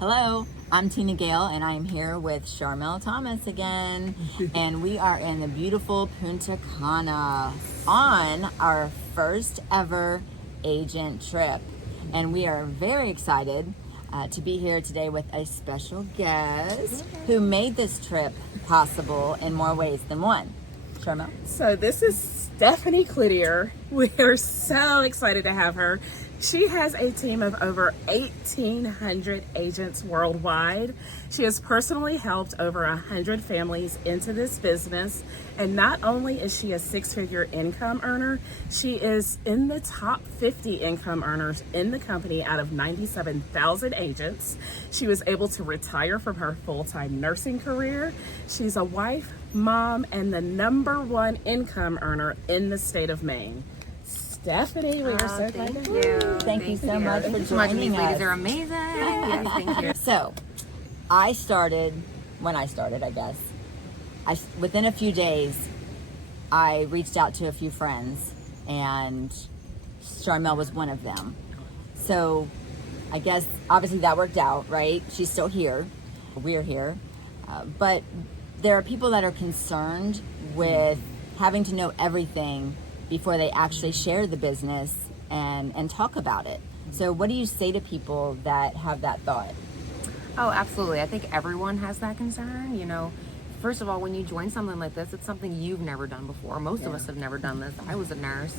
Hello, I'm Tina Gale, and I am here with Charmel Thomas again, and we are in the beautiful Punta Cana on our first ever agent trip, and we are very excited to be here today with a special guest who made this trip possible in more ways than one. Charmel? So this is Stephanie Cloutier. We are so excited to have her. She has a team of over 1,800 agents worldwide. She has personally helped over 100 families into this business. And not only is she a six-figure income earner, she is in the top 50 income earners in the company out of 97,000 agents. She was able to retire from her full-time nursing career. She's a wife, mom, and the #1 income earner in the state of Maine. Stephanie, we are so glad to have you. Thank you so much for joining us. These ladies are amazing. Yes, thank you. So, when I started, I guess, within a few days, I reached out to a few friends, and Charmel was one of them. So, I guess, obviously that worked out, right? She's still here. We're here. But there are people that are concerned with having to know everything before they actually share the business and talk about it. So what do you say to people that have that thought? Oh, absolutely. I think everyone has that concern. You know, first of all, when you join something like this, it's something you've never done before. Most of us have never done this. I was a nurse,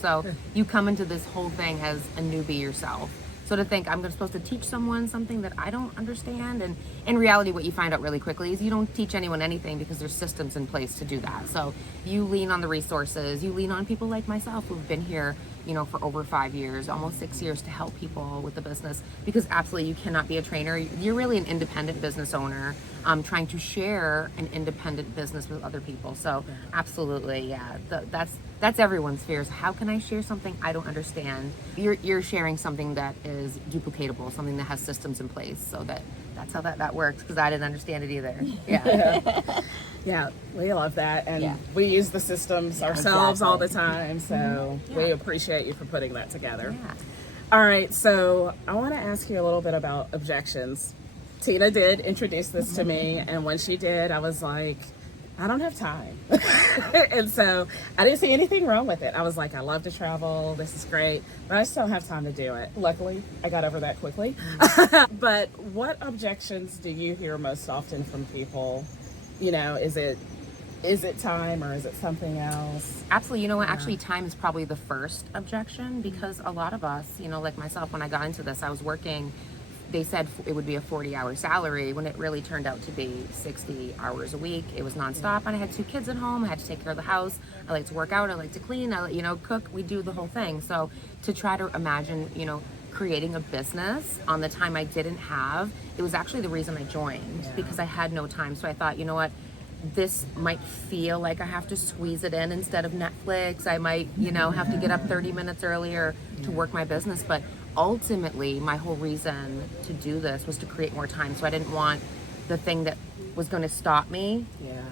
so you come into this whole thing as a newbie yourself. So to think I'm supposed to teach someone something that I don't understand, and in reality what you find out really quickly is you don't teach anyone anything because there's systems in place to do that. So you lean on the resources, you lean on people like myself who've been here, for over 5 years, almost 6 years, to help people with the business, because absolutely you cannot be a trainer. You're really an independent business owner trying to share an independent business with other people. So absolutely, yeah, that's everyone's fears. How can I share something I don't understand? You're sharing something that is duplicatable, something that has systems in place. So that's how that works, because I didn't understand it either. Yeah. Yeah, we love that. And we use the systems ourselves all the time. So we appreciate you for putting that together. Yeah. All right, so I want to ask you a little bit about objections. Tina did introduce this to me, and when she did, I was like, I don't have time. And so I didn't see anything wrong with it. I was like, I love to travel. This is great, but I just don't have time to do it. Luckily, I got over that quickly. But what objections do you hear most often from people? Is it time, or is it something else? Absolutely. You know what? Actually, time is probably the first objection, because a lot of us, like myself, when I got into this, I was working. They said it would be a 40-hour salary when it really turned out to be 60 hours a week. It was nonstop, and I had 2 kids at home. I had to take care of the house. I like to work out. I like to clean. I cook. We do the whole thing. So to try to imagine, creating a business on the time I didn't have, it was actually the reason I joined, because I had no time. So I thought, you know what? This might feel like I have to squeeze it in instead of Netflix. I might, have to get up 30 minutes earlier to work my business. But ultimately, my whole reason to do this was to create more time. So I didn't want the thing that was going to stop me,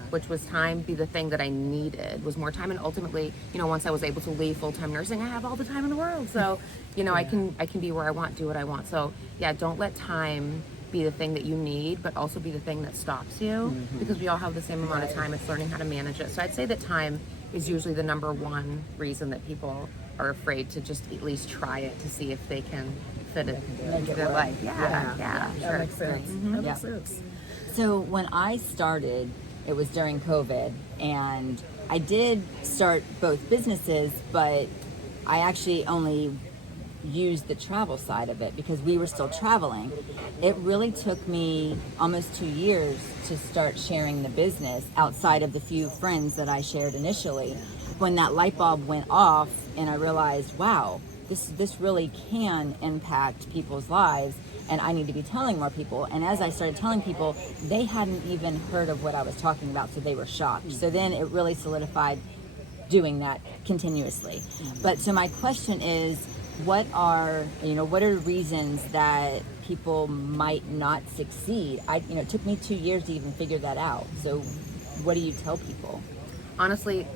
which was time, be the thing that I needed, was more time. And ultimately, once I was able to leave full-time nursing, I have all the time in the world. So, I can be where I want, do what I want. So yeah, don't let time be the thing that you need, but also be the thing that stops you, because we all have the same amount of time. It's learning how to manage it. So I'd say that time is usually the #1 reason that people are afraid to just at least try it to see if they can fit it into their life. Yeah, sure. That makes sense. That makes sense. So when I started, it was during COVID, and I did start both businesses, but I actually only used the travel side of it because we were still traveling. It really took me almost 2 years to start sharing the business outside of the few friends that I shared initially. When that light bulb went off and I realized, wow, this really can impact people's lives, and I need to be telling more people. And as I started telling people, they hadn't even heard of what I was talking about, so they were shocked. So then it really solidified doing that continuously. But so my question is, what are reasons that people might not succeed? It took me 2 years to even figure that out. So what do you tell people? Honestly,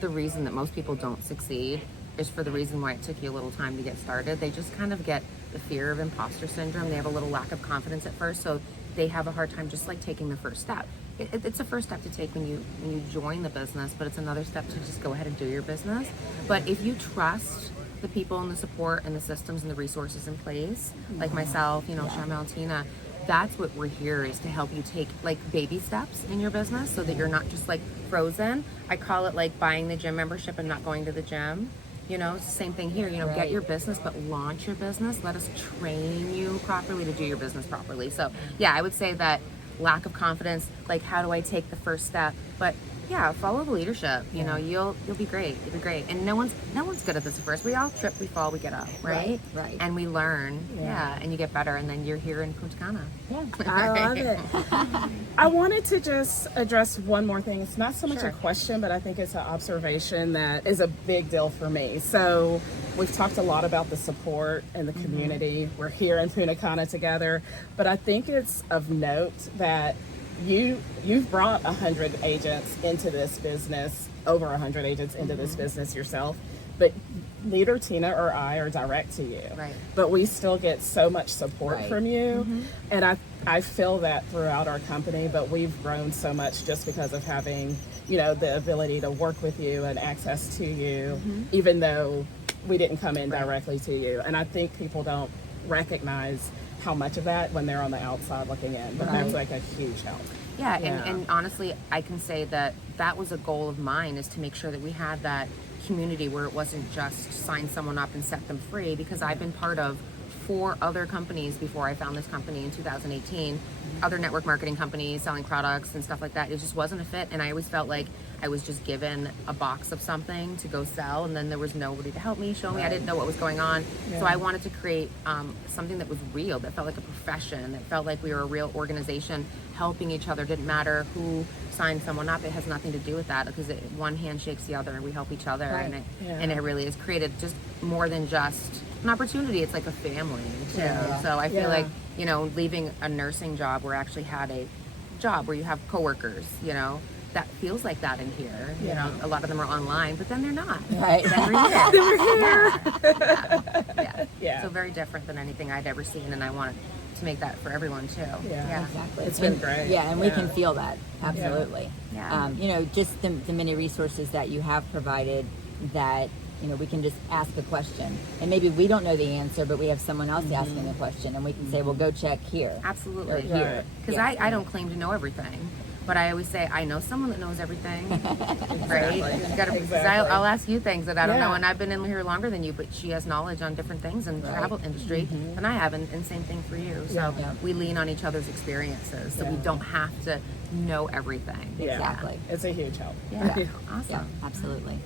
the reason that most people don't succeed is for the reason why it took you a little time to get started. They just kind of get the fear of imposter syndrome. They have a little lack of confidence at first, so they have a hard time just like taking the first step. It's a first step to take when you join the business, but it's another step to just go ahead and do your business. But if you trust the people and the support and the systems and the resources in place, like myself, Sharmel and Tina, that's what we're here, is to help you take like baby steps in your business so that you're not just like frozen. I call it like buying the gym membership and not going to the gym. It's the same thing here. Get your business, but launch your business. Let us train you properly to do your business properly. So yeah, I would say that lack of confidence, like how do I take the first step? But yeah, follow the leadership. You'll be great. You'll be great. And no one's good at this at first. We all trip, we fall, we get up, right? Right. And we learn. Yeah. And you get better, and then you're here in Punta Cana. Yeah. I love it. I wanted to just address one more thing. It's not so much Sure. a question, but I think it's an observation that is a big deal for me. So we've talked a lot about the support and the community. We're here in Punta Cana together, but I think it's of note that you've brought 100 agents into this business, over 100 agents into this business yourself, but neither Tina or I are direct to you. Right. But we still get so much support Right. from you. And I feel that throughout our company, but we've grown so much just because of having, the ability to work with you and access to you, even though we didn't come in directly to you. And I think people don't recognize how much of that when they're on the outside looking in, but that's like a huge help. Yeah, Yeah. And honestly, I can say that was a goal of mine, is to make sure that we had that community where it wasn't just sign someone up and set them free, because I've been part of 4 other companies before I found this company in 2018, other network marketing companies selling products and stuff like that. It just wasn't a fit, and I always felt like I was just given a box of something to go sell, and then there was nobody to help me, show me. I didn't know what was going on. So I wanted to create something that was real, that felt like a profession, that felt like we were a real organization helping each other. Didn't matter who signed someone up. It has nothing to do with that, because one hand shakes the other, and we help each other. And it really has created just more than just an opportunity. It's like a family too. So I feel like, leaving a nursing job where I actually had a job where you have coworkers, that feels like that in here. A lot of them are online, but then they're not. Right. Then we're here. Yeah. So very different than anything I'd ever seen, and I wanted to make that for everyone too. Yeah. Exactly. It's been And- great. Yeah, and we Yeah. can feel that. Absolutely. Yeah. Just the many resources that you have provided, that we can just ask a question, and maybe we don't know the answer, but we have someone else asking a question, and we can say, well, go check here. Absolutely. Or here. Because I don't claim to know everything, but I always say I know someone that knows everything, right? You gotta, 'cause I'll ask you things that I don't know, and I've been in here longer than you, but she has knowledge on different things in the travel industry than I have, and same thing for you. So we lean on each other's experiences, so we don't have to know everything. Yeah. Exactly. It's a huge help. Yeah. Yeah, Awesome. absolutely.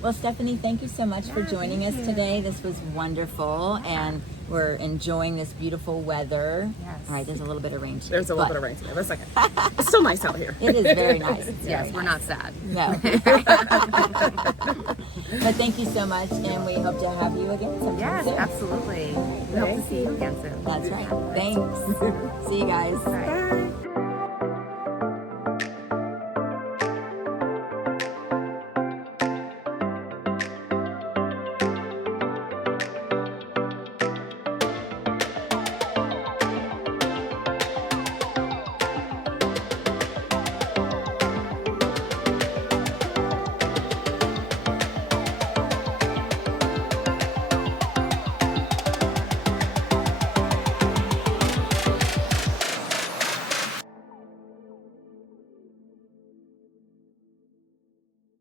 Well, Stephanie, thank you so much for joining us today. This was wonderful, and we're enjoying this beautiful weather. Yes. All right, there's a little bit of rain today. There's a little bit of rain today. That's okay. It's still nice out here. It is very nice. It's Yes, very we're not sad. nice. No. But thank you so much, and we hope to have you again sometime Yes, soon. absolutely. We hope to see you again soon. That's right. Thanks. See you guys. Bye. Bye.